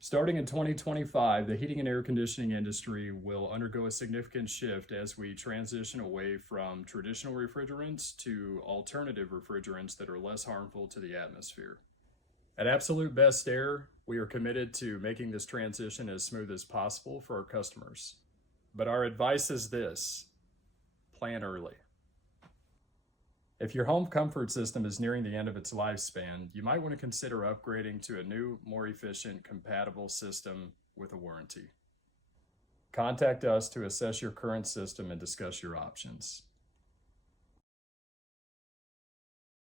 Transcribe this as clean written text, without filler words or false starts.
Starting in 2025, the heating and air conditioning industry will undergo a significant shift as we transition away from traditional refrigerants to alternative refrigerants that are less harmful to the atmosphere. At Absolute Best Air, we are committed to making this transition as smooth as possible for our customers. But our advice is this: plan early. If your home comfort system is nearing the end of its lifespan, you might want to consider upgrading to a new, more efficient, compatible system with a warranty. Contact us to assess your current system and discuss your options.